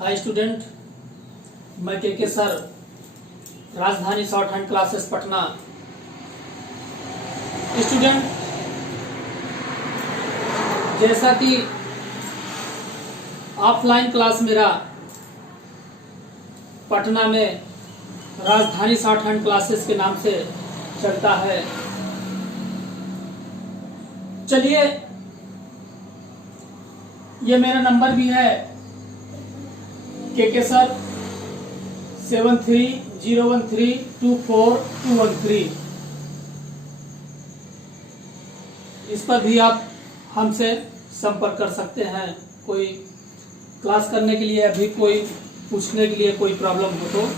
Hi student, मैं के sir, राजधानी short hand classes Patna. Student, जैसा कि ऑफलाइन क्लास मेरा पटना में राजधानी शॉर्ट हैंड क्लासेस के नाम से चलता है, चलिए ये मेरा नंबर भी है के सर 7301324213। इस पर भी आप हमसे संपर्क कर सकते हैं। कोई क्लास करने के लिए, अभी कोई पूछने के लिए कोई प्रॉब्लम हो तो।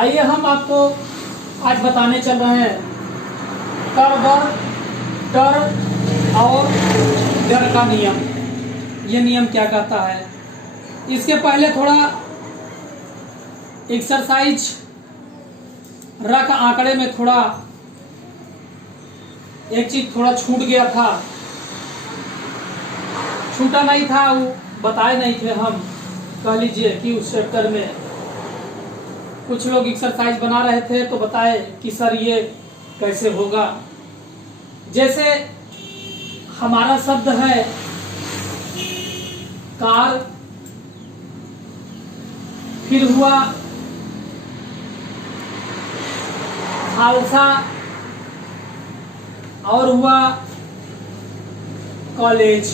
आइए हम आपको आज बताने चल रहे हैं कर और डर का नियम। ये नियम क्या कहता है, इसके पहले थोड़ा एक्सरसाइज रक आंकड़े में थोड़ा एक चीज थोड़ा छूट गया था, छूटा नहीं था, वो बताए नहीं थे हम। कह लीजिए कि उस चैप्टर में कुछ लोग एक्सरसाइज बना रहे थे तो बताए कि सर ये कैसे होगा। जैसे हमारा शब्द है कार, फिर हुआ खालसा, और हुआ कॉलेज।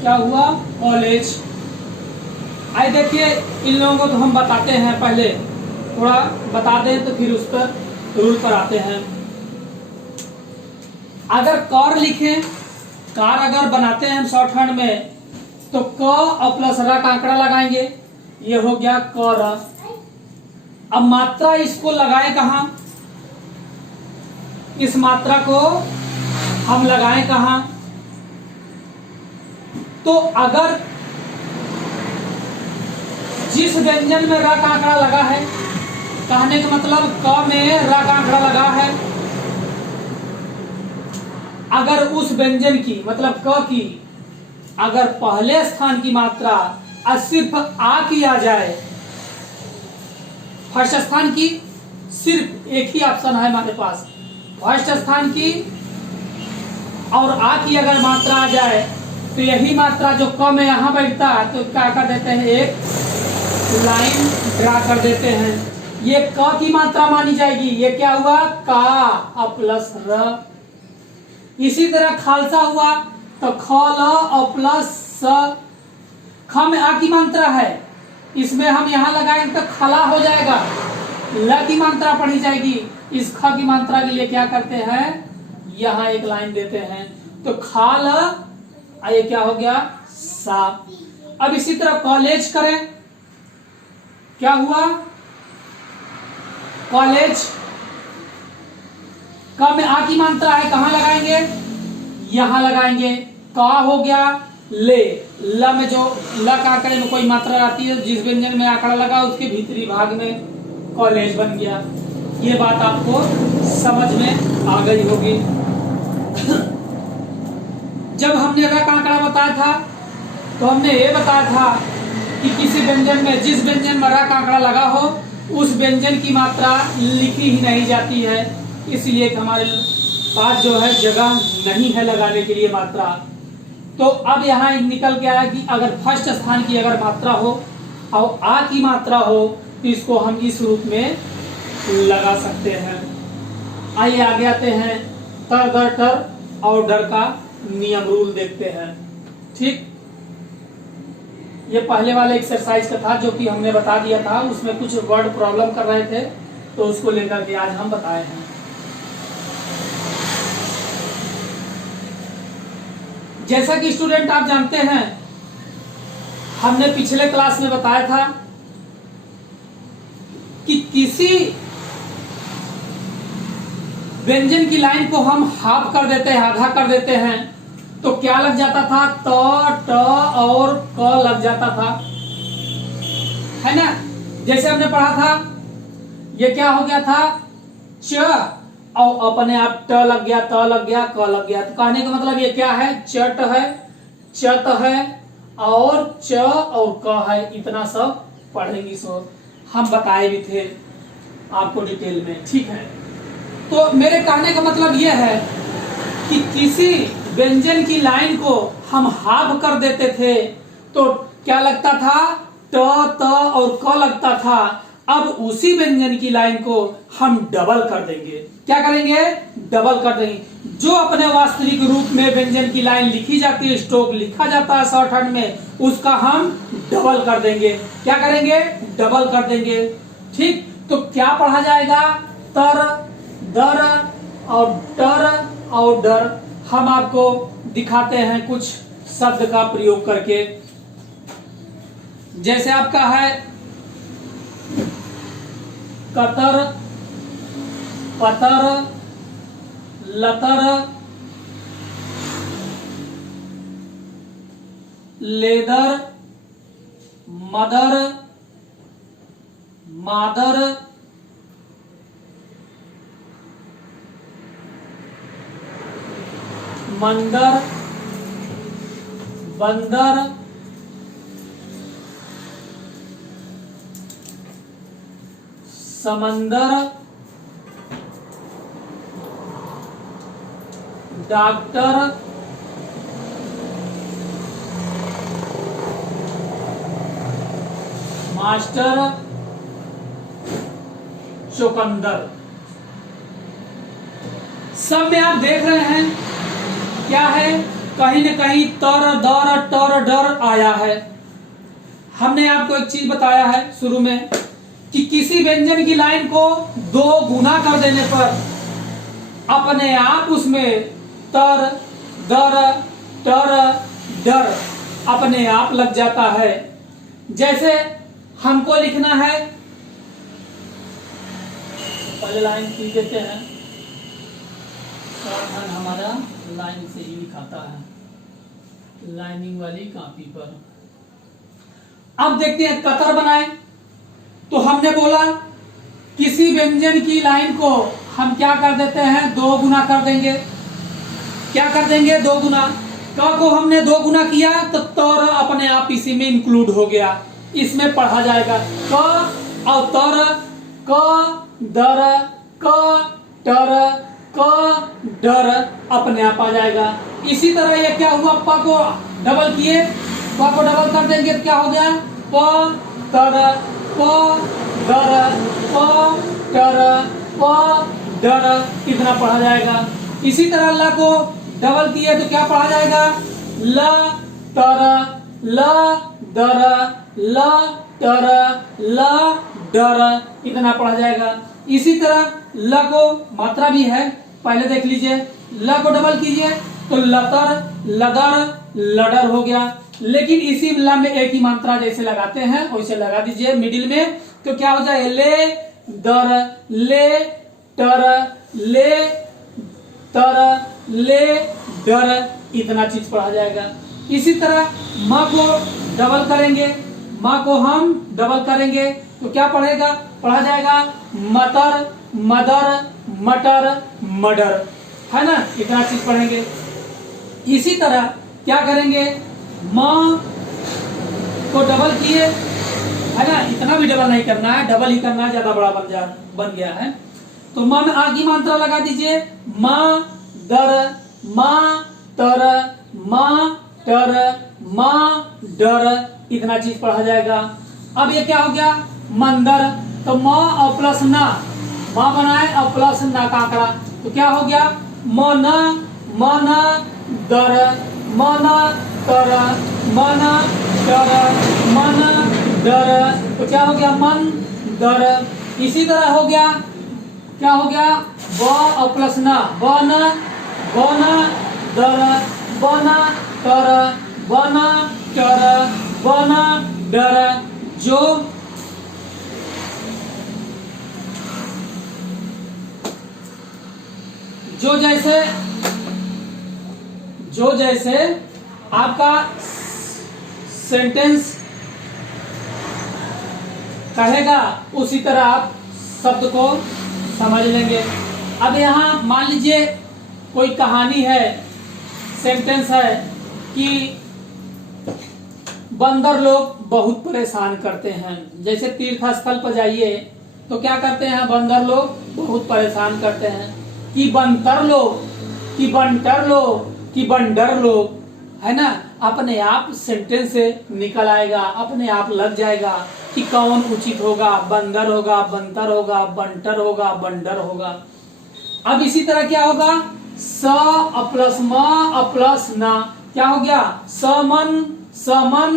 क्या हुआ? कॉलेज। आइए देखिए, इन लोगों को तो हम बताते हैं, पहले थोड़ा बता दें तो फिर उस पर रूल पर आते हैं। अगर कार लिखें, कार अगर बनाते हैं हम शॉर्ट हैंड में, तो क और प्लस र का आंकड़ा लगाएंगे, ये हो गया क र। अब मात्रा इसको लगाएं कहां? इस मात्रा को हम लगाएं कहां? तो अगर जिस व्यंजन में र का आंकड़ा लगा है, कहने का मतलब क में र का आंकड़ा लगा है, अगर उस व्यंजन की मतलब क की अगर पहले स्थान की मात्रा सिर्फ आ की आ जाए, फर्स्ट स्थान की सिर्फ एक ही ऑप्शन है हमारे पास, फर्स्ट स्थान की और आ की अगर मात्रा आ जाए, तो यही मात्रा जो क में यहां बैठता है तो क्या कर देते हैं, एक लाइन ड्रा कर देते हैं। ये क की मात्रा मानी जाएगी। ये क्या हुआ? का और प्लस र। इसी तरह खालसा हुआ तो ख ल और प्लस स। ख में आ की मात्रा है, इसमें हम यहाँ लगाएंगे तो खला हो जाएगा। ल की मात्रा पढ़ी जाएगी, इस ख की मात्रा के लिए क्या करते हैं, यहाँ एक लाइन देते हैं, तो खाल। ये क्या हो गया? सा। अब इसी तरह कॉलेज करें, क्या हुआ? कॉलेज। क में आ की मात्रा है, कहां लगाएंगे? यहां लगाएंगे। का हो गया ले। ल में जो ल का आंकड़े में कोई मात्रा आती है, जिस व्यंजन में आंकड़ा लगा उसके भीतरी भाग में कॉलेज बन गया। ये बात आपको समझ में आ गई होगी। जब हमने र का आंकड़ा बताया था तो हमने ये बताया था कि किसी व्यंजन में, जिस व्यंजन में र का आंकड़ा लगा हो, उस व्यंजन की मात्रा लिखी ही नहीं जाती है, इसलिए हमारे पास जो है जगह नहीं है लगाने के लिए मात्रा। तो अब यहाँ निकल के आया कि अगर फर्स्ट स्थान की अगर मात्रा हो और आ की मात्रा हो, तो इसको हम इस रूप में लगा सकते हैं। आइए आगे आते हैं, तर दर टर और डर का नियम, रूल देखते हैं। ठीक, ये पहले वाले एक्सरसाइज का था जो कि हमने बता दिया था, उसमें कुछ वर्ड प्रॉब्लम कर रहे थे तो उसको लेकर के आज हम बताए हैं। जैसा कि स्टूडेंट आप जानते हैं, हमने पिछले क्लास में बताया था कि किसी व्यंजन की लाइन को हम हाफ कर देते हैं, आधा कर देते हैं, तो क्या लग जाता था? त, ट और क लग जाता था। है ना। जैसे हमने पढ़ा था, ये क्या हो गया था, च, और अपने आप ट लग गया, त लग गया, क लग गया। तो कहने का मतलब ये क्या है, चट है, चत है और च और क है। इतना सब पढ़ेंगे, सो हम बताए भी थे आपको डिटेल में, ठीक है। तो मेरे कहने का मतलब यह है कि किसी व्यंजन की लाइन को हम हाफ कर देते थे तो क्या लगता था, ट, त और क लगता था। अब उसी व्यंजन की लाइन को हम डबल कर देंगे। क्या करेंगे, डबल कर देंगे। जो अपने वास्तविक रूप में व्यंजन की लाइन लिखी जाती है, स्ट्रोक लिखा जाता है शॉर्ट हैंड में, उसका हम डबल कर देंगे। क्या करेंगे, डबल कर देंगे, ठीक। तो क्या पढ़ा जाएगा, तर, दर और टर और डर। हम आपको दिखाते हैं कुछ शब्द का प्रयोग करके। जैसे आपका है कतर, पतर, लतर, लेदर, मदर, मादर, मंदर, बंदर, समंदर, डॉक्टर, मास्टर, चुकंदर। सब में आप देख रहे हैं क्या है, कहीं न कहीं तर, दर, टर, डर आया है। हमने आपको एक चीज बताया है शुरू में कि किसी व्यंजन की लाइन को दो गुना कर देने पर अपने आप उसमें तर, दर, टर, डर अपने आप लग जाता है। जैसे हमको लिखना है, पहले लाइन लिख देते हैं, शॉर्टहैंड हमारा लाइन से ही लिखाता है, लाइनिंग वाली कॉपी पर। अब देखते हैं कतर बनाए। तो हमने बोला किसी व्यंजन की लाइन को हम क्या कर देते हैं, दो गुना कर देंगे। क्या कर देंगे, दो गुना। क को हमने दो गुना किया तो तर अपने आप इसी में इंक्लूड हो गया, इसमें पढ़ा जाएगा। क और तर, क, दर, क, टर, क, डर अपने आप आ जाएगा। इसी तरह ये क्या हुआ, प को डबल किए, प को डबल कर देंगे तो क्या हो गया, प, तर, प, दर, प, टर, प, डर इतना पढ़ा जाएगा। इसी तरह ल को डबल किए तो क्या पढ़ा जाएगा, ल, तर, ल, दर, ल, टर, ल, डर इतना पढ़ा जाएगा। इसी तरह ल को मात्रा भी है, पहले देख लीजिए, ल को डबल कीजिए तो लतर, लदर, लडर हो गया। लेकिन इसी ल में एक ही मात्रा जैसे लगाते हैं वैसे लगा दीजिए मिडिल में, तो क्या हो जाए, ले, दर, ले, टर, ले, तर, ले, डर इतना चीज पढ़ा जाएगा। इसी तरह म को डबल करेंगे, म को हम डबल करेंगे तो क्या पढ़ेगा, पढ़ा जाएगा मतर, मदर, मटर, मडर, है ना। इतना चीज पढ़ेंगे। इसी तरह क्या करेंगे, माँ को डबल किए, है ना, इतना भी डबल नहीं करना है, डबल ही करना है, ज्यादा बड़ा बन गया है। तो माँ में आगे मात्रा लगा दीजिए, माँ, दर, माँ, तर, माँ, टर, माँ, डर इतना चीज पढ़ा जाएगा। अब ये क्या हो गया, मंदर। तो म और प्लस ना, माँ बनाए और प्लस ना का आंकड़ा, तो क्या हो गया, मन, मन, दर, मन, तर, मन, डर, मन, डर, तो क्या हो गया, मन, दर। इसी तरह हो गया, क्या हो गया, ब और प्लस ना, बन, बन, दर, बन, तर, बन, टर, बन, डर। जो जैसे आपका सेंटेंस कहेगा उसी तरह आप शब्द को समझ लेंगे। अब यहाँ मान लीजिए कोई कहानी है, सेंटेंस है कि बंदर लोग बहुत परेशान करते हैं। जैसे तीर्थ स्थल पर जाइए तो क्या करते हैं, बंदर लोग बहुत परेशान करते हैं कि बंतर लोग, कि बंटर लोग, कि बंडर लोग, है ना। अपने आप सेंटेंस से निकल आएगा, अपने आप लग जाएगा कि कौन उचित होगा, बंदर होगा, बंतर होगा, बंटर होगा, बंडर होगा। अब इसी तरह क्या होगा, स प्लस म प्लस न क्या हो गया, समन, समन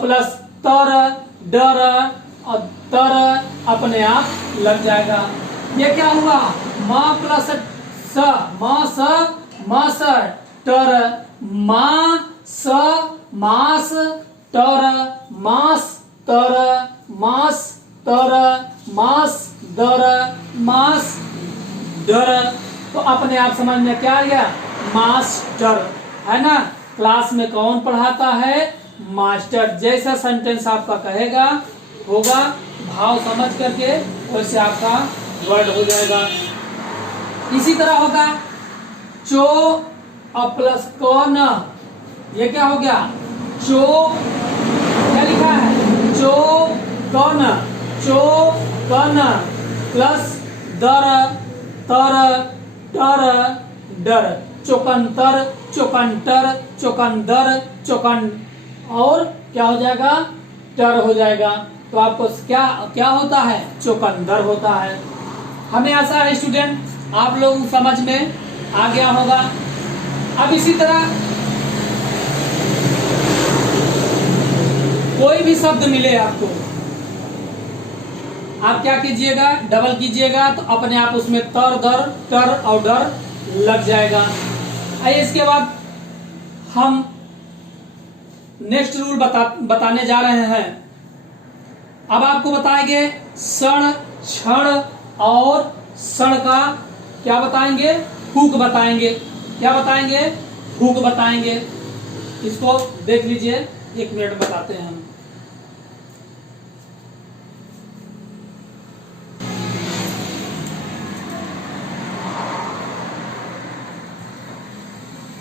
प्लस तर, डर और तर अपने आप लग जाएगा। ये क्या हुआ, म प्लस स, म स टर, मा स मास टर, मास तर, मास तर, मास दर, मास डर। तो अपने आप समझ में क्या आ गया, मास्टर, है ना। क्लास में कौन पढ़ाता है, मास्टर। जैसा सेंटेंस आपका कहेगा होगा, भाव समझ करके वैसे आपका वर्ड हो जाएगा। इसी तरह होगा चो प्लस क न, ये क्या हो गया, चो, क्या लिखा है, चो कन, चो कन प्लस दर, तर, टर, डर, चौकंतर, चौकंटर, चौकंदर, चौकन, और क्या हो जाएगा, टर हो जाएगा। तो आपको क्या क्या होता है, चौकंदर होता है। हमें आशा है स्टूडेंट आप लोग समझ में आ गया होगा। अब इसी तरह कोई भी शब्द मिले आपको, आप क्या कीजिएगा, डबल कीजिएगा तो अपने आप उसमें तर, दर, टर और डर लग जाएगा। आइए इसके बाद हम नेक्स्ट रूल बताने जा रहे हैं। अब आपको बताएंगे क्षण, क्षण और क्षण का क्या बताएंगे, हुक बताएंगे। क्या बताएंगे, हुक बताएंगे। इसको देख लीजिए, एक मिनट बताते हैं हम।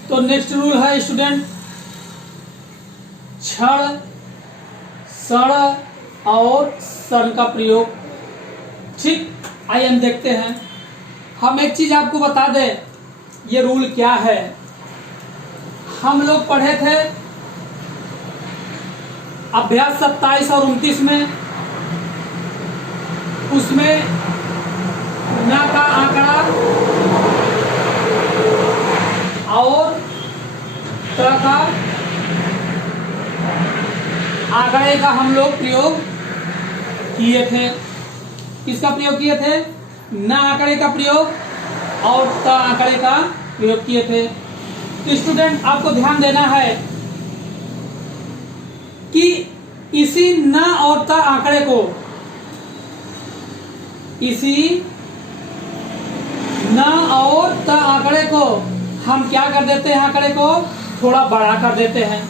तो नेक्स्ट रूल है स्टूडेंट, क्षण, क्षण और क्षण का प्रयोग। ठीक, आइए हम देखते हैं। हम एक चीज आपको बता दें, ये रूल क्या है। हम लोग पढ़े थे अभ्यास 27 और 29 में, उसमें न का आंकड़ा और त का आंकड़े का हम लोग प्रयोग किए थे। किसका प्रयोग किए थे, न आंकड़े का प्रयोग और त आंकड़े का प्रयोग किए थे। तो स्टूडेंट आपको ध्यान देना है कि इसी न और त आंकड़े को, इसी न और त आंकड़े को हम क्या कर देते हैं, आंकड़े को थोड़ा बड़ा कर देते हैं।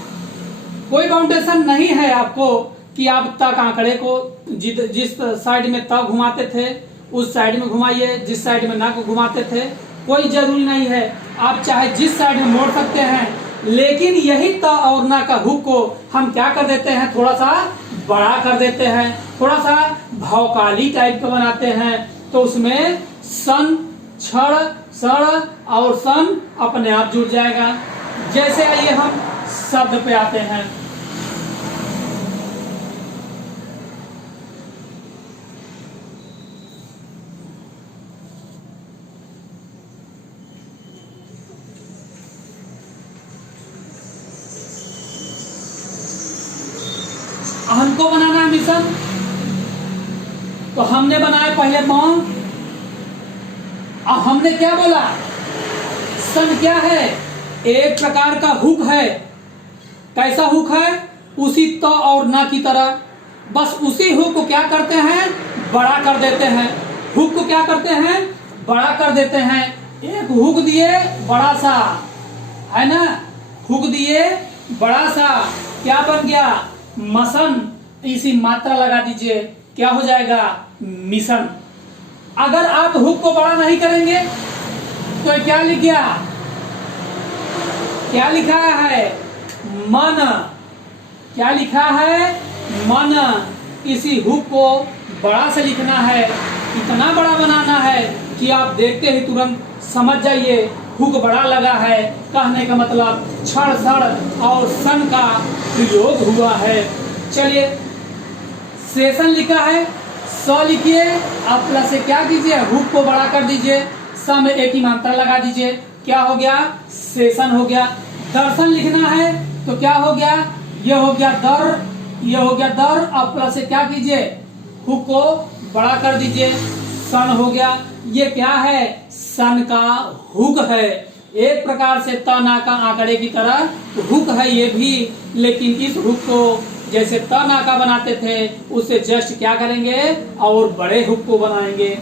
कोई बाउंडेशन नहीं है आपको कि आप तक आंकड़े को जिस साइड में तक घुमाते थे उस साइड में घुमाइए, जिस साइड में ना को घुमाते थे कोई जरूरी नहीं है। आप चाहे जिस साइड में मोड़ सकते हैं, लेकिन यही त और ना का हुक को हम क्या कर देते हैं, थोड़ा सा बड़ा कर देते हैं, थोड़ा सा भौकाली टाइप का बनाते हैं। तो उसमें सन, क्षण, क्षण और सन अपने आप जुड़ जाएगा। जैसे आइए हम शब्द पे आते हैं। हमको बनाना है मिशन, तो हमने बनाया पहले मौन, और हमने क्या बोला, सन क्या है, एक प्रकार का हुक है। कैसा हुक है, उसी तो और ना की तरह, बस उसी हुक को क्या करते हैं, बड़ा कर देते हैं। हुक को क्या करते हैं, बड़ा कर देते हैं। एक हुक दिए बड़ा सा, है ना, हुक दिए बड़ा सा, क्या बन गया, मसन। इसी मात्रा लगा दीजिए, क्या हो जाएगा, मिशन। अगर आप हुक को बड़ा नहीं करेंगे तो क्या लिख गया, क्या लिखा है, मन। क्या लिखा है, मन। इसी हुक को बड़ा से लिखना है, इतना बड़ा बनाना है कि आप देखते ही तुरंत समझ जाइए हुक बड़ा लगा है। कहने का मतलब क्षण क्षण और सन का प्रयोग हुआ है। चलिए, सेशन लिखा है, स लिखिए, आप प्लस से क्या कीजिए, हुक को बड़ा कर दीजिए, स में एक ही मात्रा लगा दीजिए, क्या हो गया, सेशन हो गया। दर्शन लिखना है तो क्या हो गया, ये हो गया दर, ये हो गया दर, अब प्लस से क्या कीजिए, हुक को बड़ा कर दीजिए, सन हो गया। ये क्या है, सन का हुक है। एक प्रकार से तना का आंकड़े की तरह हुक है ये भी, लेकिन इस हुक को जैसे तना का बनाते थे उससे जस्ट क्या करेंगे, और बड़े हुक को बनाएंगे।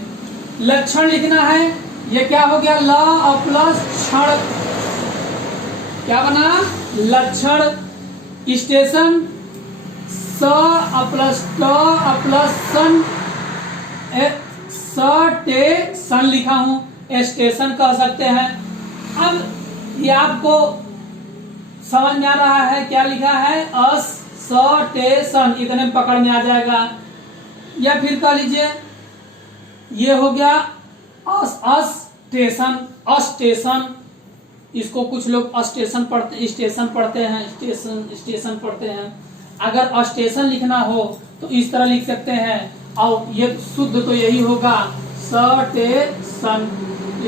लक्षण लिखना है, ये क्या हो गया, ल और प्लस क्षण, क्या बना, लक्षण। स्टेशन, स प्लस ट प्लस सन, सन लिखा हूं, स्टेशन कह सकते हैं। अब ये आपको समझ में आ रहा है क्या लिखा है, स्टेशन, इतने में पकड़ में आ जाएगा। या फिर कह लीजिए, ये हो गया स्टेशन, स्टेशन। इसको कुछ लोग स्टेशन पढ़ते, स्टेशन पढ़ते हैं, स्टेशन पढ़ते हैं। अगर स्टेशन लिखना हो तो इस तरह लिख सकते हैं, और ये शुद्ध तो यही होगा, स्टेशन,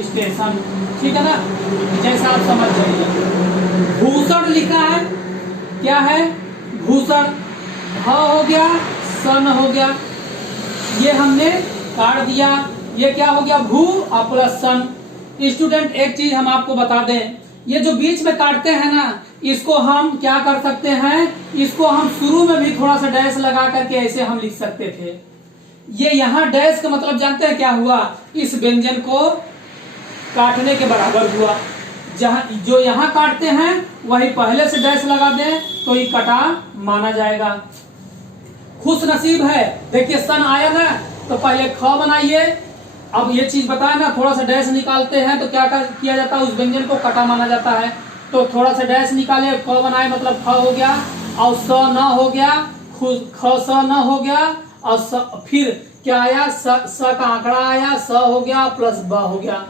स्टेशन, ठीक है ना, जैसा आप समझ जाइए। भूषण लिखा है, क्या है, भूषण, ह हो गया, सन हो गया, ये हमने काट दिया। ये क्या हो गया, भू और प्लस सन। स्टूडेंट, एक चीज हम आपको बता दें, ये जो बीच में काटते हैं ना, इसको हम क्या कर सकते हैं, इसको हम शुरू में भी थोड़ा सा डैश लगा करके ऐसे हम लिख सकते थे। ये यहाँ डैश का मतलब जानते हैं क्या हुआ, इस व्यंजन को काटने के बराबर हुआ। जहाँ जो यहाँ काटते हैं वही पहले से डैश लगा दें तो ये कटा माना जाएगा। खुश नसीब है, देखिए सन आया ना, तो पहले ख बनाइए। अब ये चीज बताए ना, थोड़ा सा डैश निकालते हैं तो क्या किया जाता है, उस व्यंजन को कटा माना जाता है। तो थोड़ा सा डैश निकाले, ख बनाए, मतलब ख हो गया, और स न हो गया, ख स न हो गया, और फिर क्या आया, स का आंकड़ा आया, स हो गया प्लस ब हो गया।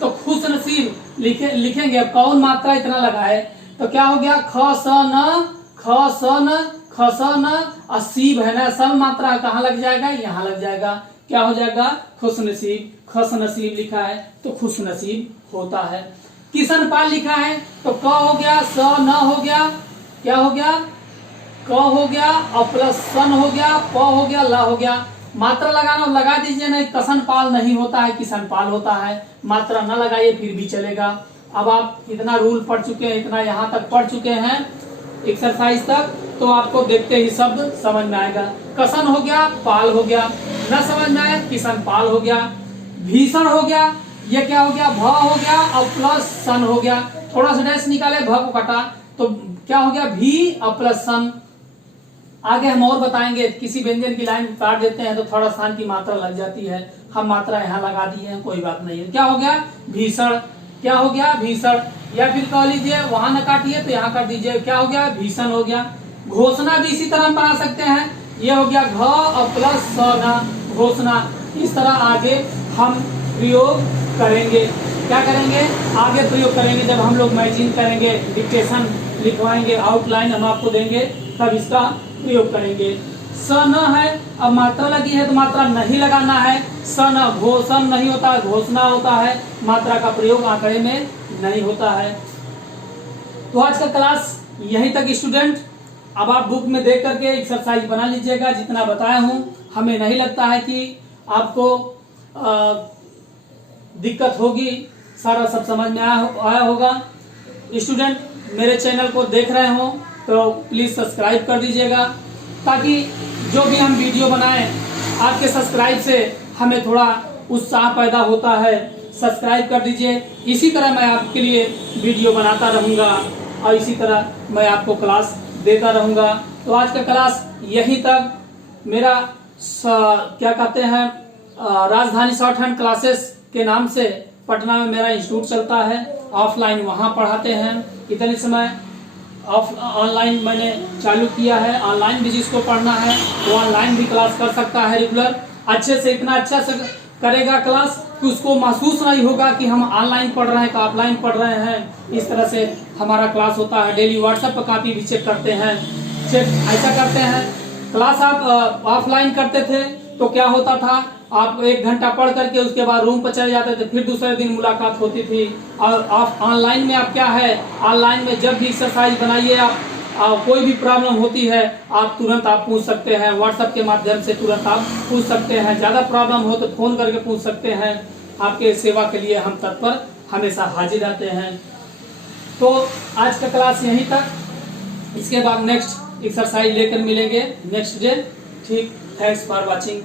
तो खुश नसीब लिखेंगे। अब कौन मात्रा इतना लगा है, तो क्या हो गया, ख स न, ख स न, ख स न, असीब है ना, सब मात्रा कहाँ लग जाएगा, यहाँ लग जाएगा। क्या हो जाएगा, खुश नसीब। खुश नसीब लिखा है तो खुश नसीब होता है। किशन पाल लिखा है तो क हो गया, स न हो गया, क्या हो गया, क हो गया, और प्लस सन हो गया, प हो गया, ला हो गया। मात्रा लगाना लगा दीजिए, नहीं कसन पाल नहीं होता है, किशन पाल होता है। मात्रा न लगाइए फिर भी चलेगा। अब आप इतना रूल पढ़ चुके हैं, इतना यहाँ तक पढ़ चुके हैं एक्सरसाइज तक, तो आपको देखते ही शब्द समझ में आएगा। कसन हो गया, पाल हो गया, न समझ में आया, किशन पाल हो गया। भीषण हो गया, ये क्या हो गया, भ हो गया और प्लस सन हो गया। थोड़ा सा डैश निकाले, भ को कटा तो क्या हो गया, भी और प्लस सन। आगे हम और बताएंगे, किसी व्यंजन की लाइन काट देते हैं तो थोड़ा सान की मात्रा लग जाती है, हम मात्रा यहाँ लगा दी है, कोई बात नहीं है। क्या हो गया, भीषण, क्या हो गया, भीषण। या फिर कह लीजिए वहां न काटिए तो यहाँ कर दीजिए, क्या हो गया, भीषण हो गया। घोषणा भी इसी तरह बना सकते हैं, ये हो गया घ और प्लस स न, घोषणा। इस तरह आगे हम प्रयोग करेंगे। क्या करेंगे, आगे प्रयोग करेंगे जब हम लोग मैचिंग करेंगे, डिक्टेशन लिखवाएंगे, आउटलाइन हम आपको देंगे, तब इसका प्रयोग करेंगे। स न है, अब मात्रा लगी है तो मात्रा नहीं लगाना है। स न, घोषण नहीं होता है, घोषणा होता है, मात्रा का प्रयोग आंकड़े में नहीं होता है। तो आज का क्लास यहीं तक स्टूडेंट। अब आप बुक में देख करके एक्सरसाइज बना लीजिएगा, जितना बताया हूँ। हमें नहीं लगता है कि आपको दिक्कत होगी, सारा सब समझ में आया होगा। स्टूडेंट मेरे चैनल को देख रहे हो तो प्लीज सब्सक्राइब कर दीजिएगा, ताकि जो भी हम वीडियो बनाएं, आपके सब्सक्राइब से हमें थोड़ा उत्साह पैदा होता है। सब्सक्राइब कर दीजिए, इसी तरह मैं आपके लिए वीडियो बनाता रहूंगा और इसी तरह मैं आपको क्लास देता रहूंगा। तो आज का क्लास यहीं तक। मेरा क्या कहते हैं राजधानी शॉर्ट हैंड क्लासेस के नाम से पटना में मेरा इंस्टीट्यूट चलता है। ऑफलाइन वहाँ पढ़ाते हैं। इतने समय ऑनलाइन मैंने चालू किया है। ऑनलाइन भी जिसको पढ़ना है वो ऑनलाइन भी क्लास कर सकता है रेगुलर। अच्छे से, इतना अच्छा से करेगा क्लास कि उसको महसूस नहीं होगा कि हम ऑनलाइन पढ़ रहे हैं कि ऑफलाइन पढ़ रहे हैं। इस तरह से हमारा क्लास होता है। डेली व्हाट्सएप पर कापी भी चेक करते हैं। ऐसा करते हैं। क्लास आप ऑफलाइन करते थे तो क्या होता था, आप 1 घंटा पढ़ करके उसके बाद रूम पर चले जाते थे, फिर दूसरे दिन मुलाकात होती थी। और ऑनलाइन में आप क्या है, ऑनलाइन में जब भी एक्सरसाइज बनाइए आप कोई भी प्रॉब्लम होती है आप तुरंत आप पूछ सकते हैं। व्हाट्सएप के माध्यम से तुरंत आप पूछ सकते हैं। ज़्यादा प्रॉब्लम हो तो फोन करके पूछ सकते हैं। आपके सेवा के लिए हम तत्पर हमेशा हाजिर रहते हैं। तो आज का क्लास यहीं तक। इसके बाद नेक्स्ट एक्सरसाइज लेकर मिलेंगे नेक्स्ट डे। ठीक, थैंक्स फॉर वॉचिंग।